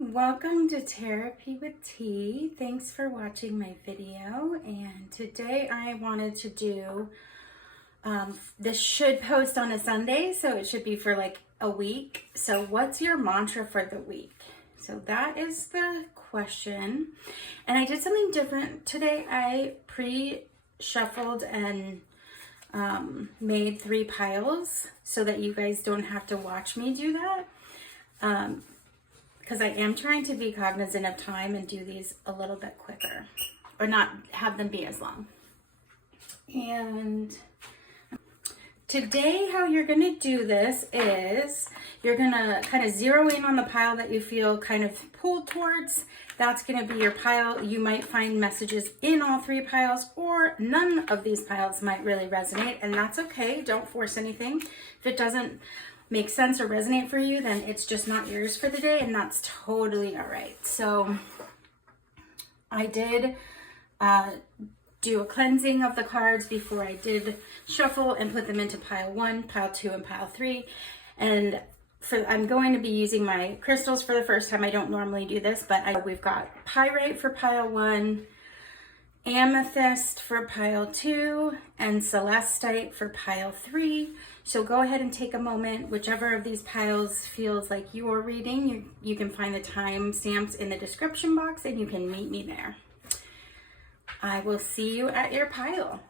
Welcome to Therapy with T. Thanks for watching my video. And today I wanted to do, this should post on a Sunday, so it should be for like a week. So what's your mantra for the week? So that is the question. And I did something different today. I pre-shuffled and made 3 piles so that you guys don't have to watch me do that. Because I am trying to be cognizant of time and do these a little bit quicker, or not have them be as long. And today how you're going to do this is you're going to kind of zero in on the pile that you feel kind of pulled towards. That's going to be your pile. You might find messages in all 3 piles, or none of these piles might really resonate, and that's okay. Don't force anything. If it doesn't make sense or resonate for you, then it's just not yours for the day, and that's totally all right. So I did do a cleansing of the cards before I did shuffle and put them into pile 1, pile 2, and pile 3. And I'm going to be using my crystals for the first time. I don't normally do this, but we've got Pyrite for pile 1, Amethyst for pile 2, and Celestite for pile 3. So go ahead and take a moment, whichever of these piles feels like you're reading. You can find the time stamps in the description box, and you can meet me there. I will see you at your pile.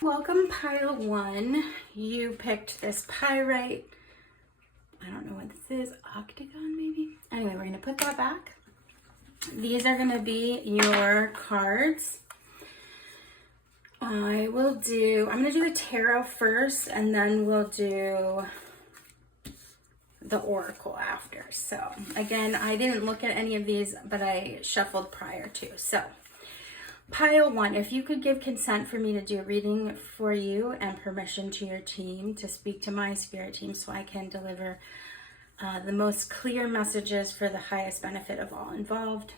Welcome, pile 1. You picked this Pyrite. I don't know what this is, octagon maybe? Anyway, we're gonna put that back. These are gonna be your cards. I'm gonna do the tarot first, and then we'll do the oracle after. So again, I didn't look at any of these, but I shuffled prior to. So pile 1, if you could give consent for me to do a reading for you and permission to your team to speak to my spirit team so I can deliver the most clear messages for the highest benefit of all involved.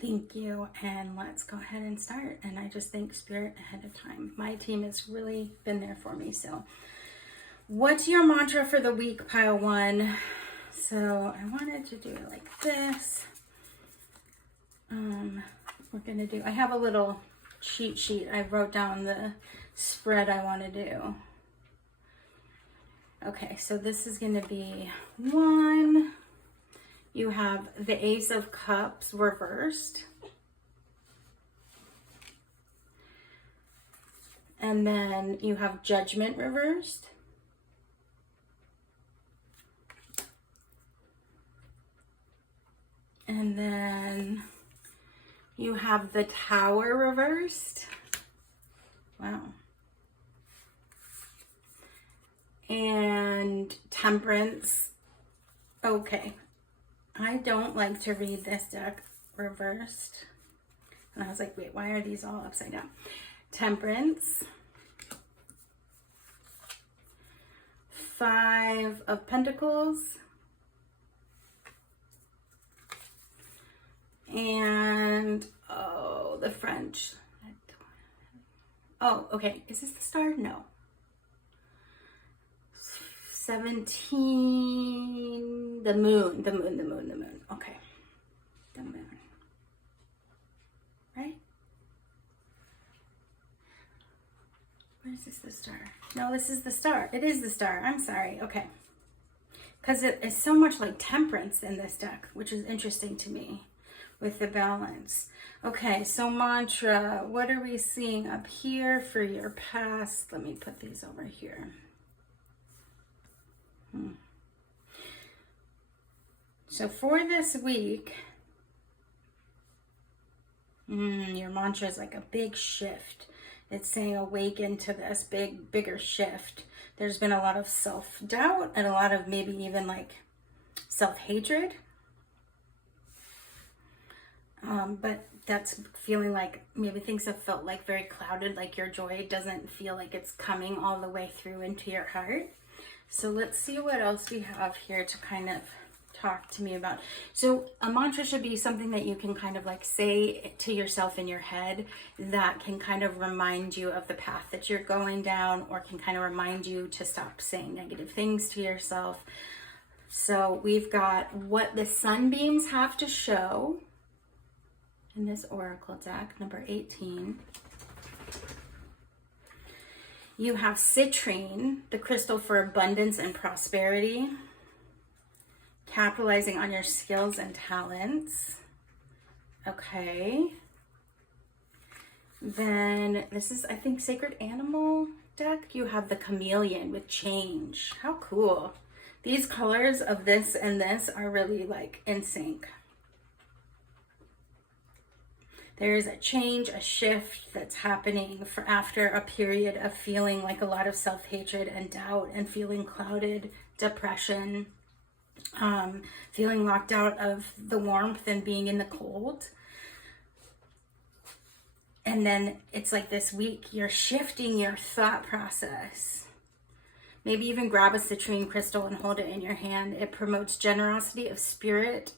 Thank you, and let's go ahead and start. And I just thank Spirit ahead of time. My team has really been there for me. So what's your mantra for the week, pile 1? So I wanted to do it like this. I have a little cheat sheet. I wrote down the spread I want to do. Okay, so this is going to be 1. You have the Ace of Cups reversed. And then you have Judgment reversed. And then you have the Tower reversed. Wow. And Temperance. Okay. I don't like to read this deck reversed. And I was like, wait, why are these all upside down? Temperance. 5 of Pentacles. And, oh, the French. Oh, okay. Is this the star? No. 17, the moon. Okay, the moon, right? Where is this, the star? No, this is the star. It is the star. I'm sorry. Okay, because it is so much like Temperance in this deck, which is interesting to me with the balance. Okay, so mantra, what are we seeing up here for your past? Let me put these over here. So for this week, your mantra is like a big shift. It's saying awaken to this bigger shift. There's been a lot of self-doubt and a lot of maybe even like self-hatred. But that's feeling like maybe things have felt like very clouded, like your joy doesn't feel like it's coming all the way through into your heart. So let's see what else we have here to kind of talk to me about. So a mantra should be something that you can kind of like say to yourself in your head that can kind of remind you of the path that you're going down, or can kind of remind you to stop saying negative things to yourself. So we've got what the sunbeams have to show in this oracle deck, number 18. You have citrine, the crystal for abundance and prosperity, capitalizing on your skills and talents. Okay. Then this is, I think, sacred animal deck. You have the chameleon with change. How cool. These colors of this and this are really like in sync. There's a change, a shift that's happening for after a period of feeling like a lot of self-hatred and doubt and feeling clouded, depression, feeling locked out of the warmth and being in the cold. And then it's like this week, you're shifting your thought process. Maybe even grab a citrine crystal and hold it in your hand. It promotes generosity of spirit.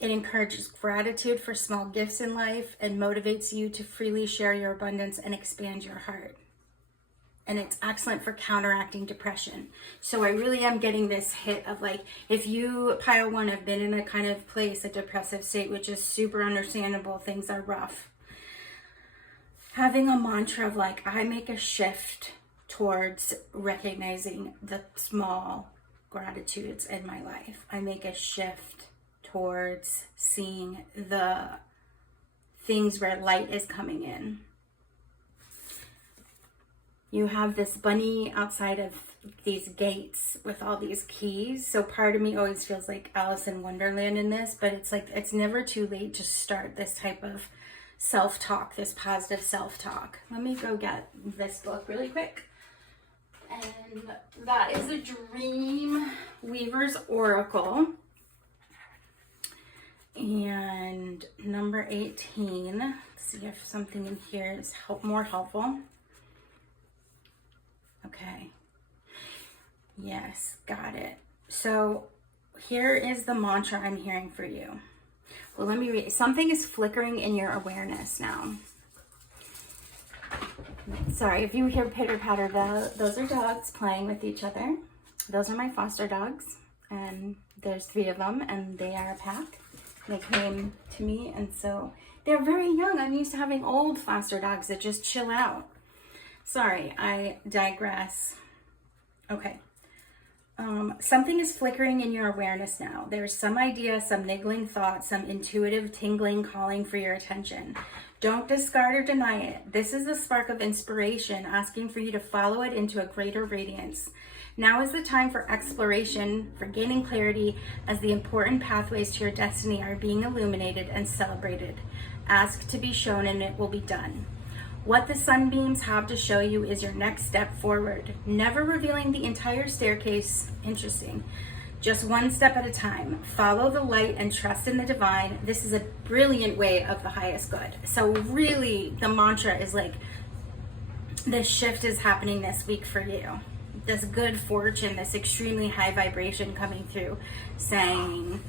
It encourages gratitude for small gifts in life and motivates you to freely share your abundance and expand your heart. And it's excellent for counteracting depression. So I really am getting this hit of like, if you, pile one, have been in a kind of place, a depressive state, which is super understandable, things are rough. Having a mantra of like, I make a shift towards recognizing the small gratitudes in my life. I make a shift towards seeing the things where light is coming in. You have this bunny outside of these gates with all these keys. So part of me always feels like Alice in Wonderland in this, but it's like, it's never too late to start this type of self-talk, this positive self-talk. Let me go get this book really quick. And that is a Dream Weaver's Oracle. And number 18. Let's see if something in here is more helpful. Okay. Yes, got it. So here is the mantra I'm hearing for you. Well, let me read. Something is flickering in your awareness now. Sorry, if you hear pitter patter, those are dogs playing with each other. Those are my foster dogs, and there's 3 of them, and they are a pack. They came to me, and so they're very young. I'm used to having old foster dogs that just chill out. Sorry, I digress. Okay. Something is flickering in your awareness now. There's some idea, some niggling thought, some intuitive tingling calling for your attention. Don't discard or deny it. This is a spark of inspiration asking for you to follow it into a greater radiance. Now is the time for exploration, for gaining clarity as the important pathways to your destiny are being illuminated and celebrated. Ask to be shown and it will be done. What the sunbeams have to show you is your next step forward, never revealing the entire staircase. Interesting. Just one step at a time. Follow the light and trust in the divine. This is a brilliant way of the highest good. So really the mantra is like, this shift is happening this week for you. This good fortune, this extremely high vibration coming through, saying,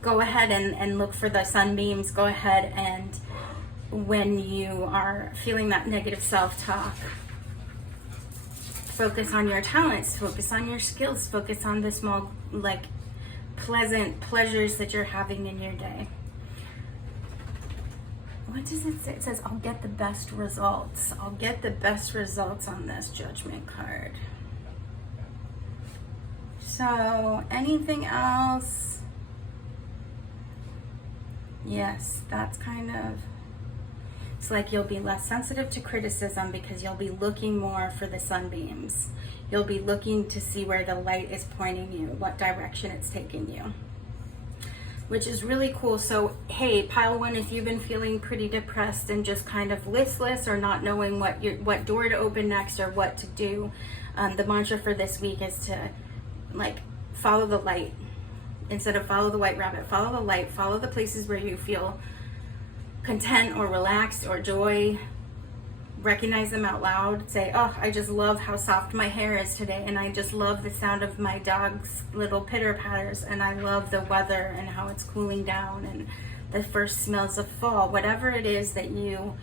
go ahead and look for the sunbeams. Go ahead and when you are feeling that negative self-talk, focus on your talents, focus on your skills, focus on the small, like, pleasant pleasures that you're having in your day. What does it say? It says, I'll get the best results. I'll get the best results on this Judgment card. So, anything else? Yes, that's kind of... It's like you'll be less sensitive to criticism because you'll be looking more for the sunbeams. You'll be looking to see where the light is pointing you, what direction it's taking you, which is really cool. So, hey, pile one, if you've been feeling pretty depressed and just kind of listless or not knowing what door to open next or what to do, the mantra for this week is to, like, follow the light. Instead of follow the white rabbit, follow the light, follow the places where you feel content or relaxed or joy. Recognize them out loud. Say, oh, I just love how soft my hair is today, and I just love the sound of my dog's little pitter patters, and I love the weather and how it's cooling down and the first smells of fall. Whatever it is that you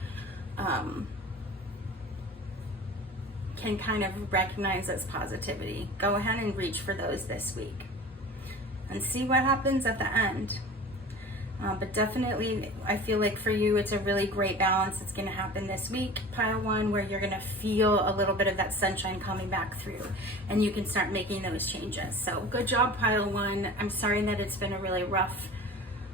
can kind of recognize as positivity, go ahead and reach for those this week. and see what happens at the end. But definitely, I feel like for you, it's a really great balance. It's going to happen this week, pile 1, where you're going to feel a little bit of that sunshine coming back through, and you can start making those changes. So good job, pile 1. I'm sorry that it's been a really rough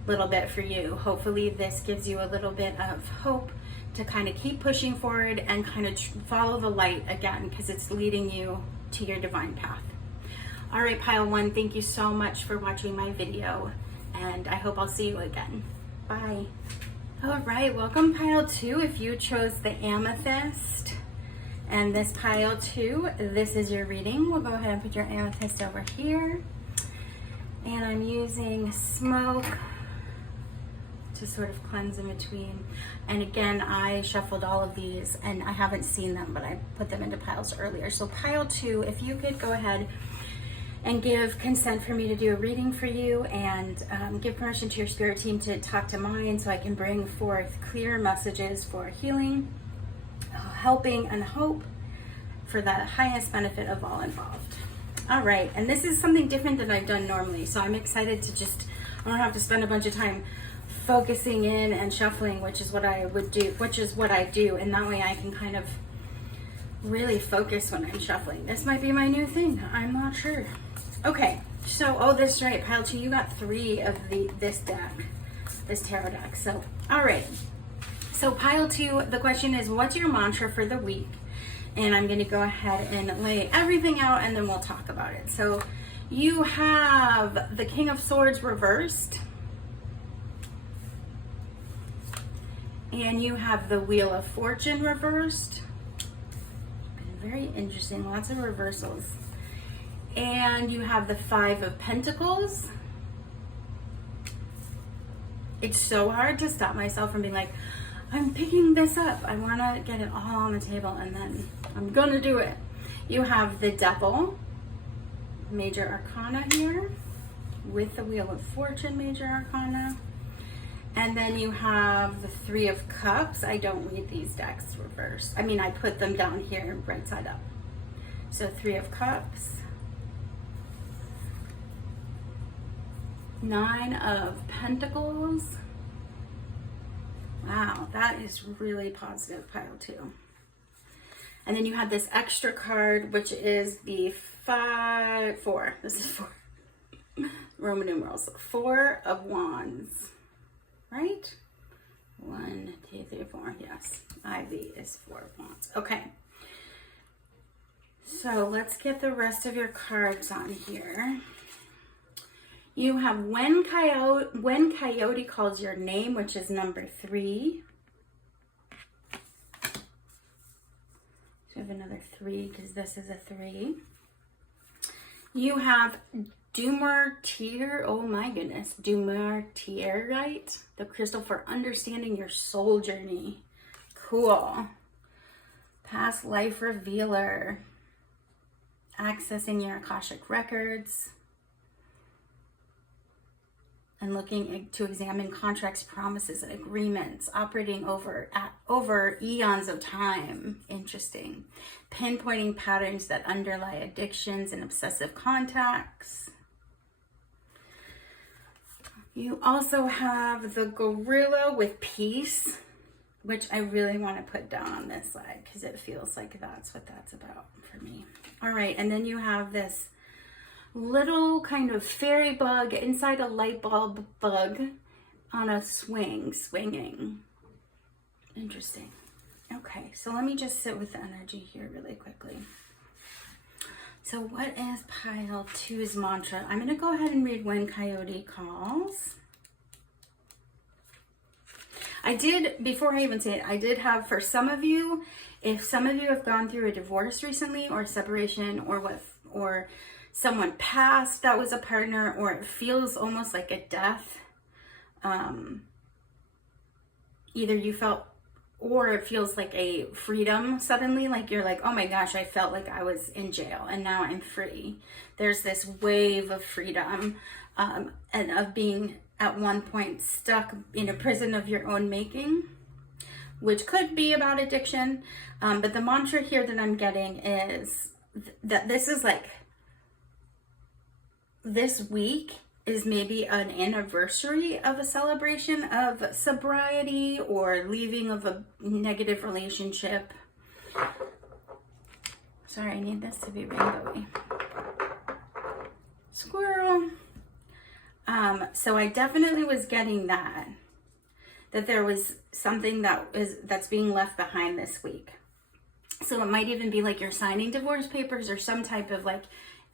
little bit for you. Hopefully this gives you a little bit of hope to kind of keep pushing forward and kind of follow the light again, because it's leading you to your divine path. All right, pile 1, thank you so much for watching my video, and I hope I'll see you again. Bye. All right, welcome pile 2. If you chose the Amethyst and this pile 2, this is your reading. We'll go ahead and put your Amethyst over here. And I'm using smoke to sort of cleanse in between. And again, I shuffled all of these and I haven't seen them, but I put them into piles earlier. So pile 2, if you could go ahead and give consent for me to do a reading for you, and give permission to your spirit team to talk to mine so I can bring forth clear messages for healing, helping, and hope for the highest benefit of all involved. All right, and this is something different than I've done normally, so I'm excited to I don't have to spend a bunch of time focusing in and shuffling, which is what I would do, and that way I can kind of really focus when I'm shuffling. This might be my new thing, I'm not sure. Okay, so, oh, this is right, pile 2, you got 3 of this deck, this tarot deck. So, all right, so pile 2, the question is, what's your mantra for the week? And I'm going to go ahead and lay everything out, and then we'll talk about it. So you have the King of Swords reversed, and you have the Wheel of Fortune reversed. Very interesting, lots of reversals. And you have the 5 of Pentacles. It's so hard to stop myself from being like, I'm picking this up. I want to get it all on the table, and then I'm gonna do it. You have the Devil, Major Arcana here, with the Wheel of Fortune, Major Arcana. And then you have the 3 of Cups. I don't read these decks reversed. I mean, I put them down here right side up. So 3 of Cups. 9 of Pentacles. Wow, that is really positive, pile 2. And then you have this extra card, which is the 4. This is 4. Roman numerals. 4 of Wands. Right? 1, 2, 3, 4. Yes. Ivy is 4 of Wands. Okay. So let's get the rest of your cards on here. You have when Coyote calls your name, which is number 3. So we have another 3 because this is a 3. You have Dumartyr, oh my goodness, Dumartyrite, the crystal for understanding your soul journey. Cool. Past life revealer. Accessing your Akashic records. And looking to examine contracts, promises, and agreements operating over eons of time. Interesting. Pinpointing patterns that underlie addictions and obsessive contacts. You also have the Gorilla with Peace, which I really want to put down on this side because it feels like that's what that's about for me. All right, and then you have this little kind of fairy bug inside a light bulb bug on a swinging. Interesting. Okay, so let me just sit with the energy here really quickly. So what is pile 2's mantra? I'm going to go ahead and read When Coyote Calls. I did, before I even say it, I did have, for some of you, if some of you have gone through a divorce recently or separation or someone passed that was a partner, or it feels almost like a death, either you felt, or it feels like a freedom suddenly, like you're like, oh my gosh, I felt like I was in jail and now I'm free. There's this wave of freedom and of being at one point stuck in a prison of your own making, which could be about addiction. But the mantra here that I'm getting is that this is like, this week is maybe an anniversary of a celebration of sobriety or leaving of a negative relationship. Sorry, I need this to be rainbowy. Squirrel. So I definitely was getting that there was something that's being left behind this week. So it might even be like you're signing divorce papers or some type of like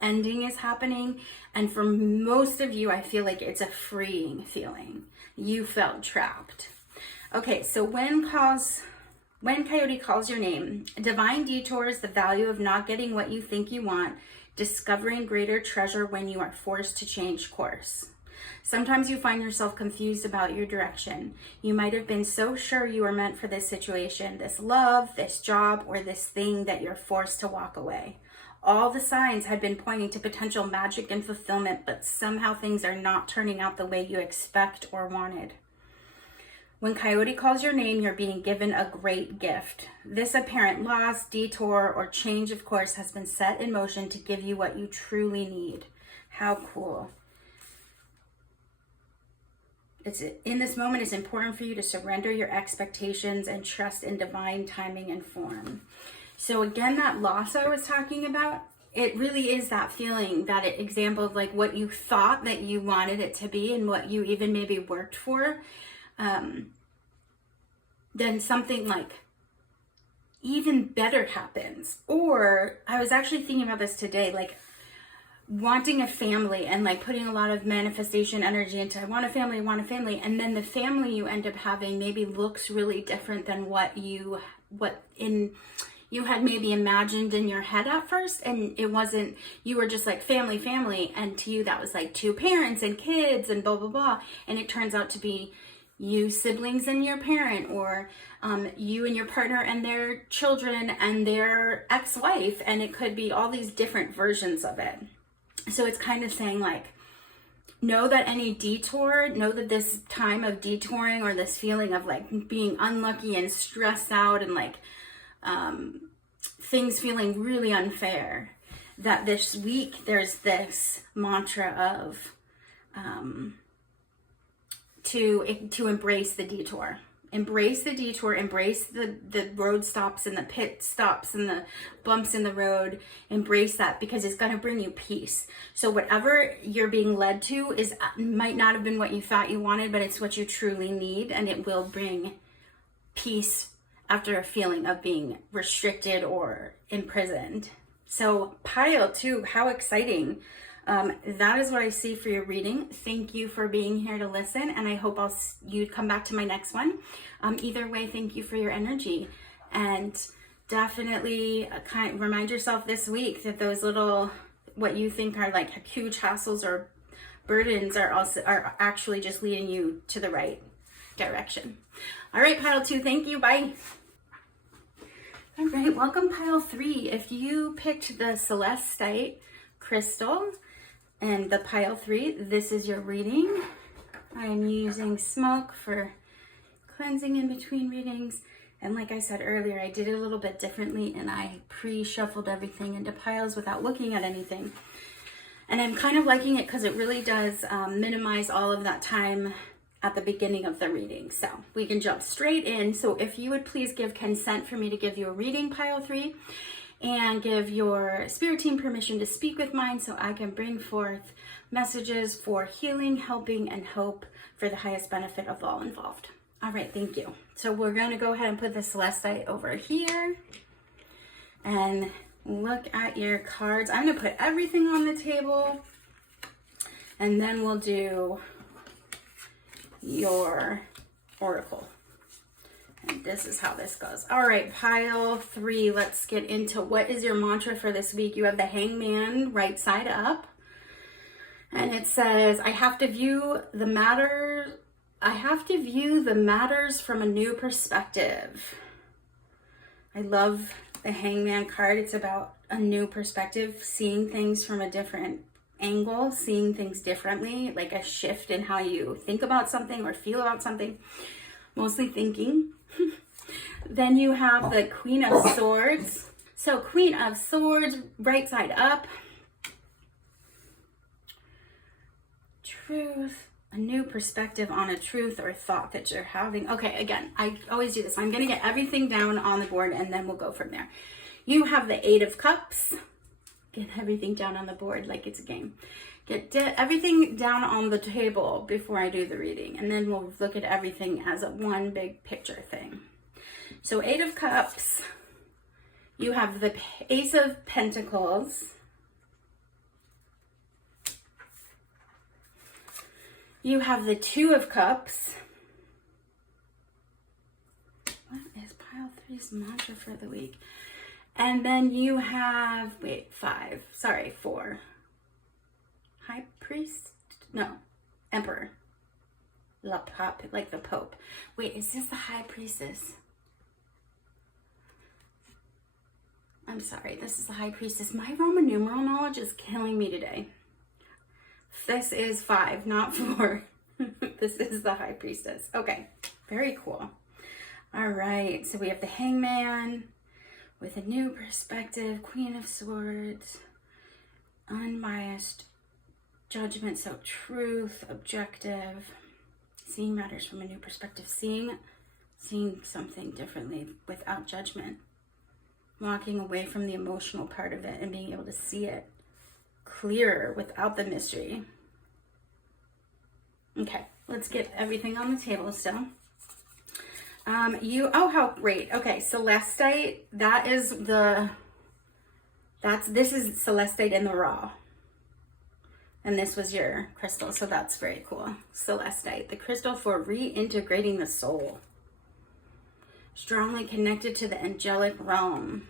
ending is happening. And for most of you, I feel like it's a freeing feeling. You felt trapped. Okay, so when Coyote calls your name, divine detours, the value of not getting what you think you want, discovering greater treasure when you are forced to change course. Sometimes you find yourself confused about your direction. You might have been so sure you were meant for this situation, this love, this job, or this thing that you're forced to walk away. All the signs had been pointing to potential magic and fulfillment, but somehow things are not turning out the way you expect or wanted. When Coyote calls your name, you're being given a great gift. This apparent loss, detour, or change of course has been set in motion to give you what you truly need. How cool. In this moment, it's important for you to surrender your expectations and trust in divine timing and form. So again, that loss I was talking about, it really is that feeling, that example of like what you thought that you wanted it to be and what you even maybe worked for. Then something like even better happens. Or I was actually thinking about this today, like wanting a family and like putting a lot of manifestation energy into I want a family, and then the family you end up having maybe looks really different than what you had maybe imagined in your head at first, and it wasn't. You were just like family, and to you that was like 2 parents and kids and blah blah blah, and it turns out to be you, siblings, and your parent, or you and your partner and their children and their ex-wife, and it could be all these different versions of it. So it's kind of saying like, know that any detour, know that this time of detouring or this feeling of like being unlucky and stressed out and like things feeling really unfair, that this week there's this mantra of to embrace the detour. Embrace the detour, embrace the road stops and the pit stops and the bumps in the road. Embrace that, because it's going to bring you peace. So whatever you're being led to might not have been what you thought you wanted, but it's what you truly need, and it will bring peace after a feeling of being restricted or imprisoned. So pile 2, how exciting. That is what I see for your reading. Thank you for being here to listen, and I hope you come back to my next one. Either way, thank you for your energy, and definitely remind yourself this week that those little, what you think are like huge hassles or burdens are actually just leading you to the right direction. All right, pile 2, thank you, bye. All right, welcome pile 3. If you picked the Celestite crystal and the pile 3, this is your reading. I'm using smoke for cleansing in between readings. And like I said earlier, I did it a little bit differently, and I pre-shuffled everything into piles without looking at anything. And I'm kind of liking it because it really does minimize all of that time at the beginning of the reading. So we can jump straight in. So if you would please give consent for me to give you a reading, pile 3, and give your spirit team permission to speak with mine so I can bring forth messages for healing, helping, and hope for the highest benefit of all involved. All right, thank you. So we're going to go ahead and put the Celestite over here and look at your cards. I'm going to put everything on the table, and then we'll do your oracle. And this is how this goes. All right, pile 3, let's get into what is your mantra for this week. You have the Hangman right side up, and it says, I have to view the matters from a new perspective. I love the Hangman card. It's about a new perspective, seeing things from a different angle, seeing things differently, like a shift in how you think about something or feel about something, mostly thinking. Then you have the Queen of Swords. So Queen of Swords, right side up. truth, a new perspective on a truth or thought that you're having. Okay, again, I always do this. I'm going to get everything down on the board and then we'll go from there. You have the 8 of Cups. Get everything down on the board like it's a game. Get everything down on the table before I do the reading, and then we'll look at everything as a one big picture thing. So 8 of Cups, you have the Ace of Pentacles, you have the 2 of Cups. What is pile 3's mantra for the week? And then you have, wait, 4. High Priest? No, Emperor. La Pop, like the Pope. Wait, is this the High Priestess? I'm sorry, this is the High Priestess. My Roman numeral knowledge is killing me today. This is 5, not 4. This is the High Priestess. Okay, very cool. All right, so we have the Hangman with a new perspective, Queen of Swords, unbiased judgment, so truth, objective, seeing matters from a new perspective, seeing something differently without judgment, walking away from the emotional part of it and being able to see it clearer without the mystery. Okay, let's get everything on the table still. Oh, how great. Okay, Celestite, this is Celestite in the raw. And this was your crystal, so that's very cool. Celestite, the crystal for reintegrating the soul. Strongly connected to the angelic realm.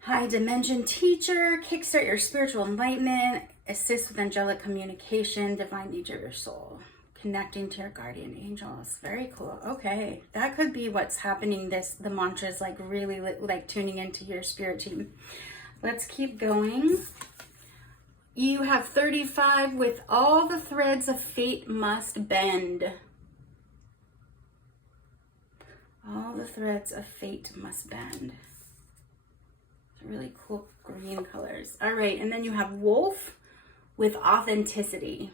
High dimension teacher, kickstart your spiritual enlightenment, assist with angelic communication, divine nature of your soul. Connecting to your guardian angels. Very cool. Okay, that could be what's happening. The mantra is like really like tuning into your spirit team. Let's keep going. You have 35 with all the threads of fate must bend. All the threads of fate must bend. Really cool green colors. All right, and then you have Wolf with authenticity.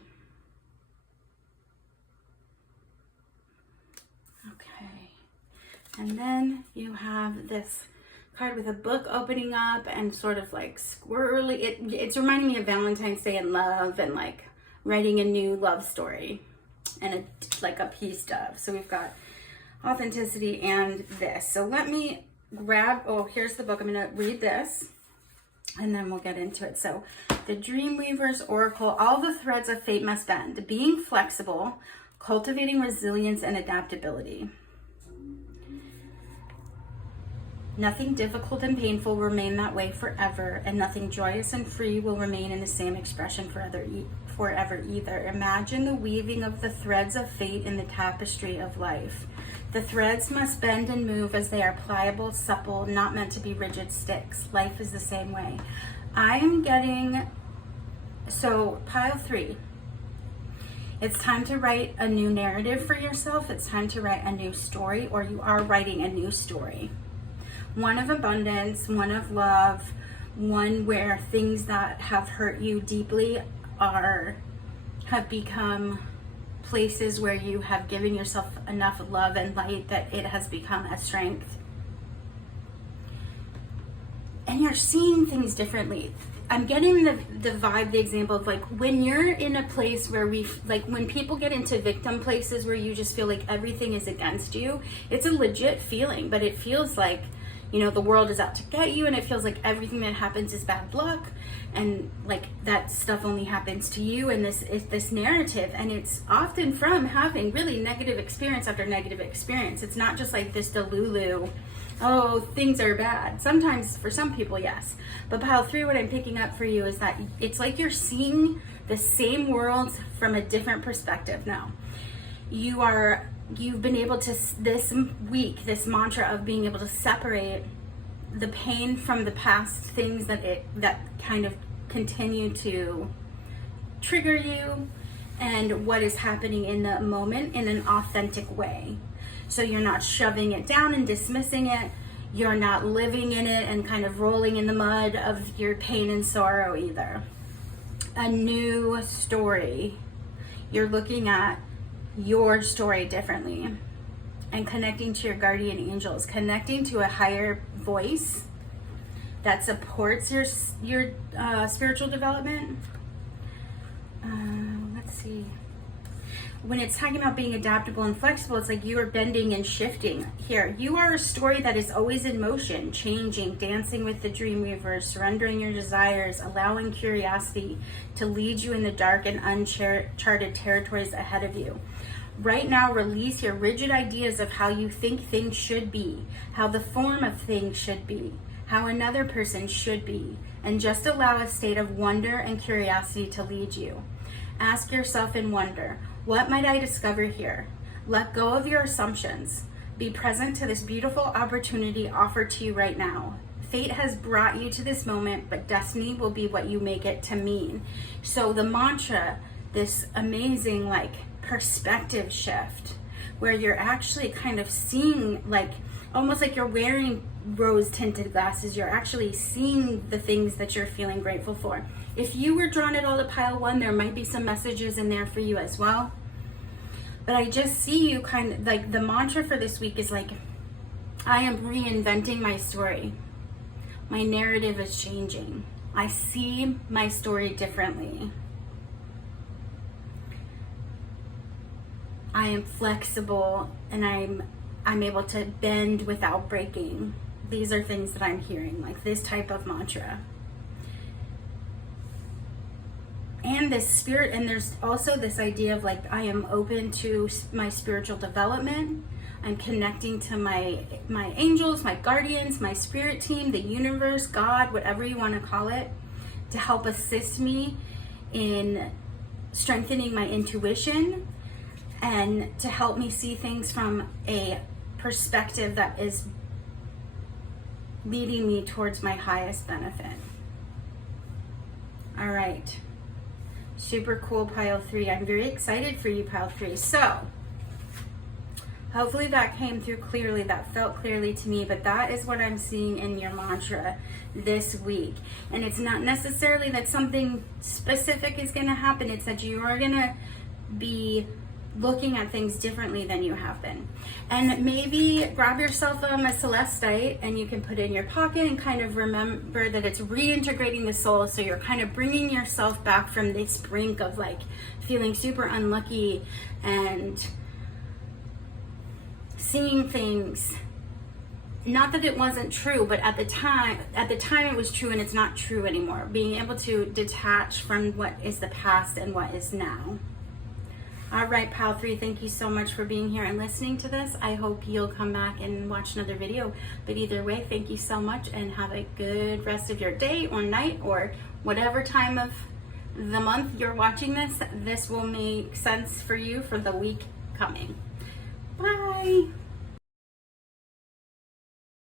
And then you have this card with a book opening up and sort of like squirrely. It's reminding me of Valentine's Day and love and like writing a new love story and like a peace dove. So we've got authenticity and this. So let me grab, here's the book. I'm going to read this and then we'll get into it. So the Dreamweaver's Oracle, all the threads of fate must bend. Being flexible, cultivating resilience and adaptability. Nothing difficult and painful will remain that way forever, and nothing joyous and free will remain in the same expression forever either. Imagine the weaving of the threads of fate in the tapestry of life. The threads must bend and move as they are pliable, supple, not meant to be rigid sticks. Life is the same way. I'm getting, so pile 3. It's time to write a new narrative for yourself. It's time to write a new story, or you are writing a new story. One of abundance, one of love, one where things that have hurt you deeply have become places where you have given yourself enough love and light that it has become a strength. And you're seeing things differently. I'm getting the vibe, the example of like when you're in a place where when people get into victim places where you just feel like everything is against you, it's a legit feeling, but it feels like, the world is out to get you, and it feels like everything that happens is bad luck, and like that stuff only happens to you, and this narrative, and it's often from having really negative experience after negative experience. It's not just like this delulu, things are bad. Sometimes for some people, yes, but pile 3, what I'm picking up for you is that it's like you're seeing the same world from a different perspective now. You've been able to, this week, this mantra of being able to separate the pain from the past things that kind of continue to trigger you and what is happening in the moment in an authentic way. So you're not shoving it down and dismissing it. You're not living in it and kind of rolling in the mud of your pain and sorrow either. a new story. You're looking at your story differently and connecting to your guardian angels, connecting to a higher voice that supports your spiritual development. Let's see. When it's talking about being adaptable and flexible, it's like you are bending and shifting. Here, you are a story that is always in motion, changing, dancing with the dream weavers, surrendering your desires, allowing curiosity to lead you in the dark and uncharted territories ahead of you. Right now, release your rigid ideas of how you think things should be, how the form of things should be, how another person should be, and just allow a state of wonder and curiosity to lead you. Ask yourself in wonder, what might I discover here? Let go of your assumptions. Be present to this beautiful opportunity offered to you right now. Fate has brought you to this moment, but destiny will be what you make it to mean. So the mantra, this amazing like perspective shift, where you're actually kind of seeing, like almost like you're wearing rose tinted glasses. You're actually seeing the things that you're feeling grateful for. If you were drawn at all to pile 1, there might be some messages in there for you as well. But I just see you kind of like the mantra for this week is like, I am reinventing my story. My narrative is changing. I see my story differently. I am flexible and I'm able to bend without breaking. These are things that I'm hearing, like this type of mantra. And this spirit, and there's also this idea of like, I am open to my spiritual development. I'm connecting to my angels, my guardians, my spirit team, the universe, God, whatever you want to call it, to help assist me in strengthening my intuition and to help me see things from a perspective that is leading me towards my highest benefit. All right. Super cool, pile 3. I'm very excited for you, pile 3. So, hopefully that came through clearly, that felt clearly to me, but that is what I'm seeing in your mantra this week. And it's not necessarily that something specific is going to happen. It's that you are going to be looking at things differently than you have been. And maybe grab yourself a Celestite and you can put it in your pocket and kind of remember that it's reintegrating the soul. So you're kind of bringing yourself back from this brink of like feeling super unlucky and seeing things, not that it wasn't true, but at the time it was true and it's not true anymore. Being able to detach from what is the past and what is now. All right, pile 3, thank you so much for being here and listening to this. I hope you'll come back and watch another video. But either way, thank you so much and have a good rest of your day or night or whatever time of the month you're watching this. This will make sense for you for the week coming. Bye.